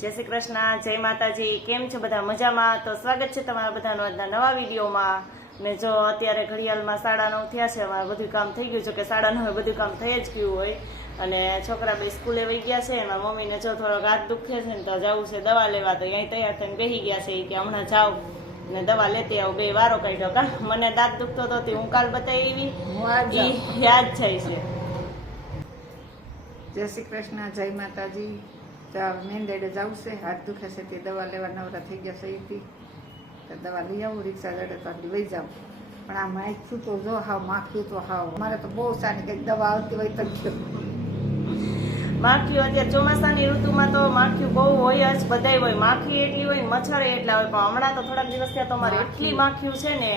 જય શ્રી કૃષ્ણ, જય માતાજી. કેમ છો બધા? મજામાં? તો સ્વાગત છે તમારા બધાનો આજના નવા વિડીયોમાં. ને જો અત્યારે ઘડિયાળમાં 9:30 થયા છે. અમારે બધું કામ થઈ ગયું છે કે 9:30 બધું કામ થઈ જ ગયું હોય. અને છોકરા બે સ્કૂલે વહી ગયા છે. એમાં મમ્મીને જો થોડોક હાથ દુખે છે ને તો જવું છે દવા લેવા. તો અહીં તૈયાર થઈને બેસી ગયા છે કે હમણાં જાવ ને દવા લેતી આવું. બે વારો કાઢ્યો કા મને દાંત દુખતો હતો હું કાલ બતાવી યાદ જાય છે. જય શ્રી કૃષ્ણ, જય માતાજી. મેંદેડે જવું છે, હાથ દુખે છે તે દવા લેવા નવરા થઈ ગયા છે એથી તો દવા લઈ આવું. રિક્ષા જડે તો આટલી વહી જાઉં. પણ આ માખ્યું તો જો હાવ માખ્યું તો હાવ મારે તો બહુ સારી કંઈક દવા આવતી હોય તો માખીઓ અત્યારે ચોમાસાની ઋતુમાં તો માખીઓ બહુ હોય જ, બધાય હોય. માખી એટલી હોય, મચ્છર એટલા હોય. પણ હમણાં તો થોડાક દિવસ ત્યાં તો અમારે એટલી માખીઓ છે ને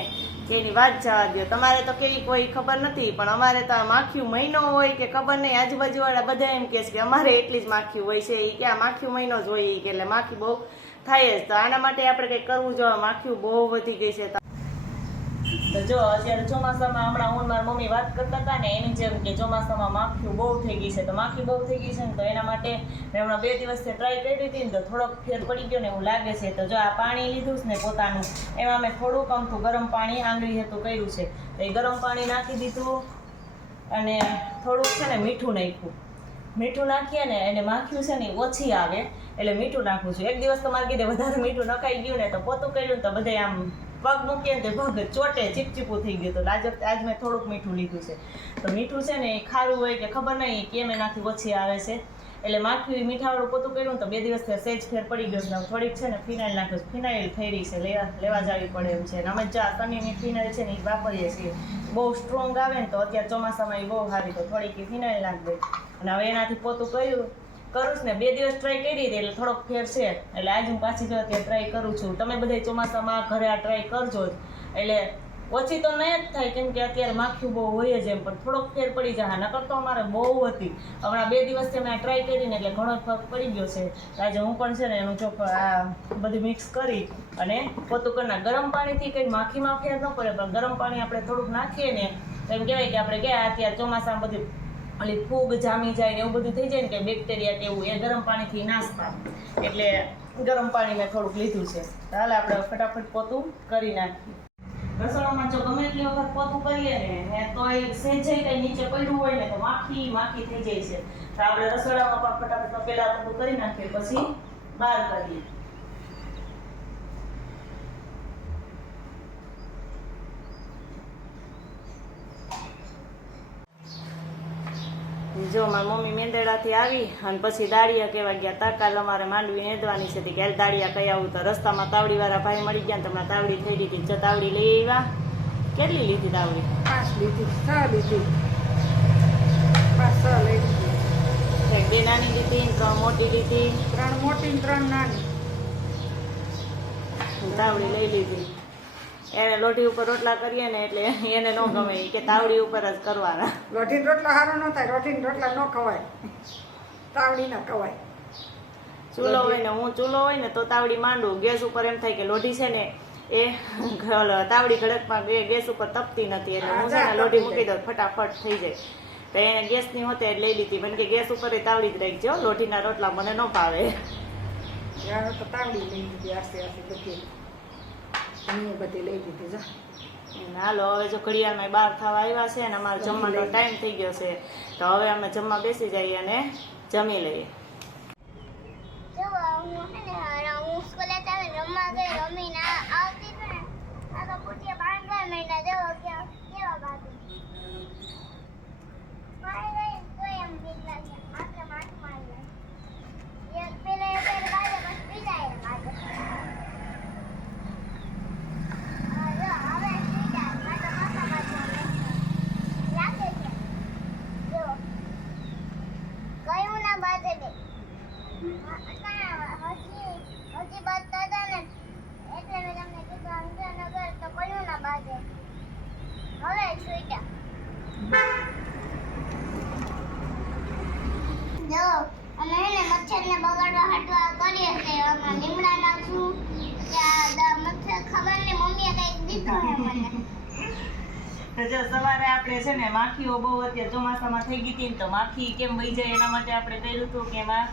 કે એની વાત જવા દો. તમારે તો કેવી કોઈ ખબર નથી, પણ અમારે તો માખીઓ મહિનો હોય કે ખબર નહીં. આજુબાજુ વાળા બધા એમ કહે છે કે અમારે એટલી જ માખીઓ હોય છે. એ કે આ માખીઓ મહિનો જ હોય કે એટલે માખી બહુ થાય જ. તો આના માટે આપણે કંઈક કરવું જોઈએ. માખીઓ બહુ વધી ગઈ છે. તો જો અત્યારે ચોમાસામાં હમણાં હું મારી મમ્મી વાત કરતા હતા ને એની જેમ કે ચોમાસામાં માખીઓ બહુ થઈ ગઈ છે. તો માખી બહુ થઈ ગઈ છે ને તો એના માટે મેં હમણાં 2 દિવસથી ટ્રાય કરી હતી ને તો થોડોક ફેર પડી ગયો ને એવું લાગે છે. તો જો આ પાણી લીધું ને પોતાનું, એમાં મેં થોડુંક અમથું ગરમ પાણી આંગળી હતું કર્યું છે. તો એ ગરમ પાણી નાખી દીધું અને થોડુંક છે ને મીઠું નાખ્યું. મીઠું નાખીએ ને એને માખીઓ છે ને ઓછી આવે એટલે મીઠું નાખું છું. એક દિવસ તો મારે કીધે વધારે મીઠું નખાઈ ગયું ને તો પોતું કર્યું ને તો બધે આમ પગ મૂકીએ ને તો પગ ચોટે ચીપચીપું થઈ ગયું. તો આજ મેં થોડુંક મીઠું લીધું છે. તો મીઠું છે ને એ ખારું હોય કે ખબર નહીં કેમ એનાથી ઓછી આવે છે. એટલે માખી મીઠાવાળું પોતું કર્યું ને તો 2 દિવસથી સહેજ ફેર પડી ગયો છે. થોડીક છે ને ફિનાઇલ નાખ્યું. ફિનાઇલ થઈ રહી છે, લેવા જવી પડે એમ છે. અને અમે જો તનીની ફિનાઇલ છે ને એ વાપરીએ છીએ. બહુ સ્ટ્રોંગ આવે ને તો અત્યારે ચોમાસામાં એ બહુ સારી. તો થોડીક ફિનાઇલ નાખી દે. અને હવે એનાથી પોતું કરું જ ને. 2 દિવસ ટ્રાય કરી હતી એટલે થોડોક ફેર છે. એટલે આજે હું પાછી જો અત્યારે ટ્રાય કરું છું. તમે બધા ચોમાસામાં ઘરે આ ટ્રાય કરજો જ. એટલે ઓછી તો નહીં જ થાય કેમ કે અત્યારે માખીઓ બહુ હોય જ એમ, પણ થોડોક ફેર પડી જાય. નકર તો અમારે બહુ હતી. હમણાં 2 દિવસથી મેં ટ્રાય કરીને એટલે ઘણો ફરક પડી ગયો છે. આજે હું પણ છે ને એનું જો આ બધું મિક્સ કરી અને પોતું કરી નાખ. ગરમ પાણીથી કંઈ માખીમાં ફેર ન પડે, પણ ગરમ પાણી આપણે થોડુંક નાખીએ ને તો એમ કહેવાય કે આપણે ગયા અત્યારે ચોમાસામાં બધું ઓલી ફૂગ જામી જાય ને એવું બધું થઈ જાય ને કે બેક્ટેરિયા કે એવું, એ ગરમ પાણીથી નાશ થાય. એટલે ગરમ પાણી મેં થોડુંક લીધું છે. હાલ આપણે ફટાફટ પોતું કરી નાખીએ. રસોડામાં જો ગમે એટલી વખત પોતું કરીએ ને તો એ સહેજે કંઈ નીચે પડ્યું હોય ને તો માખી થઈ જાય છે. તો આપણે રસોડામાં પણ ફટાફટ પહેલા પોતું કરી નાખીએ પછી બહાર કરીએ. જો મારી મમ્મી મેંદેડાથી આવી અને પછી દાળિયા કહેવા ગયા તા. કાલ અમારે માંડવી નેદવાની છે. કે દાળિયા કઈ આવું તો રસ્તામાં તાવડીવાળા ભાઈ મળી ગયા ને તમને તાવડી થઈ ગઈ હતી. જો તાવડી લઈ આવ્યા. કેટલી લીધી તાવડી? 5 લીધી, 6 લીધી. 5-6 લઈ લીધી. 2 નાની લીધી, 3 મોટી લીધી. 3 મોટી ને 3 નાની તાવડી લઈ લીધી. એને લોઢી ઉપર રોટલા કરીએ ને એટલે એને ન ગમે કે તાવડી ઉપર જ કરવાના. લોઢી રોટલા સારો ન થાય. રોટી રોટલા ન ખવાય, તાવડી ના ખવાય. ચૂલો હોય ને હું ચૂલો હોય ને તો તાવડી માંડું. ગેસ ઉપર એમ થાય કે લોઢી છે ને એ તાવડી ઘડકમાં ગેસ ઉપર તપતી નથી એટલે હું છે ને લોઢી મૂકી દઉં ફટાફટ થઈ જાય. તો એને ગેસની હોતે લઈ લીધી. મને કે ગેસ ઉપર એ તાવડી જ રાખજો, લોઢીના રોટલા મને ન ભાવે. તો તાવડી લઈ લીધી. આસ્તે બધી બધી લઈ લીધી. જો હાલો હવે જો ઘડિયાળમાં 12 થવા આવ્યા છે અને અમારે જમવાનો ટાઈમ થઈ ગયો છે. તો હવે અમે જમવા બેસી જઈએ અને જમી લઈએ. મચ્છરને બગાડવા હટવા કરીએ કે લીમડા નાખશું ત્યાં મચ્છર ખબર ને મમ્મીએ કઈક દીધો હે મને. તો જો સવારે આપણે છે ને માખીઓ બહુ અત્યારે ચોમાસામાં થઈ ગઈ હતી ને તો માખી કેમ વહી જાય એના માટે આપણે કર્યું હતું કે એમાં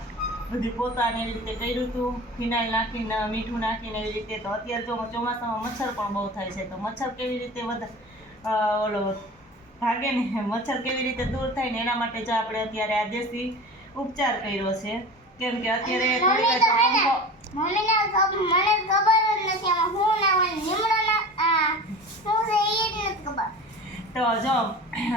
બધી પોતાને એવી રીતે કર્યું હતું, ફિનાઇલ નાખીને મીઠું નાખીને એવી રીતે. તો અત્યારે જો ચોમાસામાં મચ્છર પણ બહુ થાય છે, તો મચ્છર કેવી રીતે ઓલો ભાગે ને, મચ્છર કેવી રીતે દૂર થાય ને એના માટે જો આપણે અત્યારે આ દેશી ઉપચાર કર્યો છે. કેમ કે અત્યારે થોડીક જ પંખો મને ખબર જ નથી આમાં હું ના હોય લીમડો ના શું છે એ જ નથી ખબર. તો જો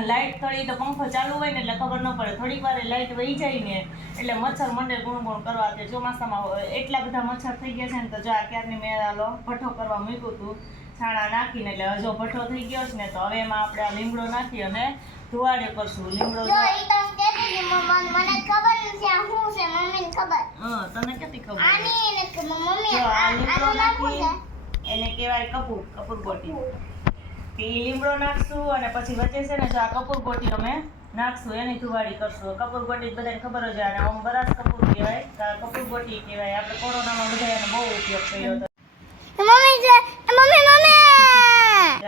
લાઈટ થોડી તો પંખો ચાલુ હોય ને એટલે ખબર ન પડે, થોડીક વાર લાઈટ વહી જાય ને એટલે મચ્છર મંડે ગુણ કરવા. તે ચોમાસામાં એટલા બધા મચ્છર થઈ ગયા છે ને, તો જો આ ક્યારની મેં આલો ભઠ્ઠો કરવા મૂક્યું હતું છાણા નાખીને, એટલે હજો ભઠ્ઠો થઈ ગયો છે ને, તો હવે એમાં આપણે આ લીમડો નાખી અને ધુવાડે કરશું. લીમડો જો ઈ તો હું કહેતી હતી મને ખબર નથી આ શું છે મમ્મીને ખબર. તને કેટલી ખબર? આની ને મમ્મી જો આ લીમડો આનું નાખું છે. નાખી એને કહેવાય કપૂર ગોટી. તે લીમડો નાખશું અને પછી વચ્ચે છે ને જો આ કપૂર ગોટી અમે નાખશું, એની ધુવાડી કરશું. કપૂર ગોટી બધાને ખબર જ હોય, અને આમ બરાસ કપૂર કહેવાય, કપૂર ગોટી કહેવાય. આપણે કોરોનામાં બધા એનો બહુ ઉપયોગ કર્યો હતો. મમ્મી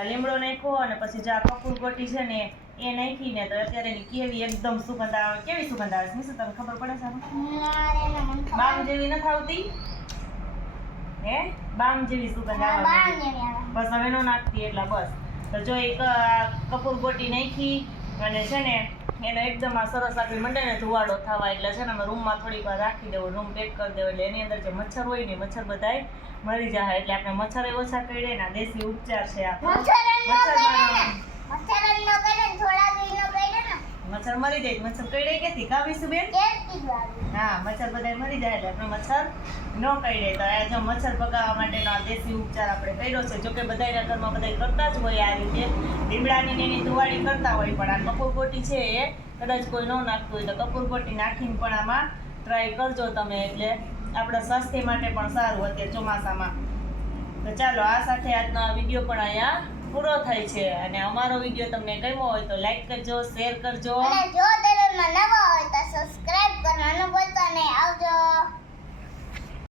લીમડો નાખ્યો અને પછી જે આ કપૂર ગોટી છે ને એ નાખીને, તો અત્યારે એની કેવી એકદમ સુગંધ આવે. કેવી સુગંધ આવે છે તમને ખબર પડે છે આનું? બામ જેવી નથી આવતી હે? બામ જેવી સુગંધ આવે. બસ હવે નો નાખતી એટલા બસ. તો જો એક કપૂર ગોટી નાખી અને છે ને એનો એકદમ આ સરસ આપી મંડે ને ધુવાડો થવા, એટલે છે ને અમે રૂમમાં થોડીક વાર રાખી દેવો, રૂમ પેક કરી દેવો, એટલે એની અંદર જે મચ્છર હોય ને મચ્છર બધાય મરી જાય. એટલે આપણે મચ્છર ઓછા કરીએ ને, દેશી ઉપચાર છે આપણો. મચ્છર મરી જાય, મચ્છર કઈડે કેથી કાવીશું બેન? હા, મચ્છર બધા મરી જાય એટલે આપણે મચ્છર ન કઈડે. તો આ જો મચ્છર ભગાવવા માટેનો આ દેશી ઉપચાર આપણે કર્યો છે. જોકે બધાના ઘરમાં બધા કરતા જ હોય આ રીતે, લીમડાની ને એની ધુવાડી કરતા હોય, પણ આ કપૂર ગોટી છે એ કદાચ કોઈ ન નાખતું હોય તો કપૂર ગોટી નાખીને પણ આમાં ટ્રાય કરજો તમે, એટલે આપણા સ્વાસ્થ્ય માટે પણ સારું અત્યારે ચોમાસામાં. તો ચાલો આ સાથે આજનો આ વિડીયો પણ અહીંયા પૂરો થાય છે. અને અમારો વિડીયો તમને ગમ્યો હોય તો લાઈક કરજો, શેર કરજો. અને જો ચેનલમાં નવા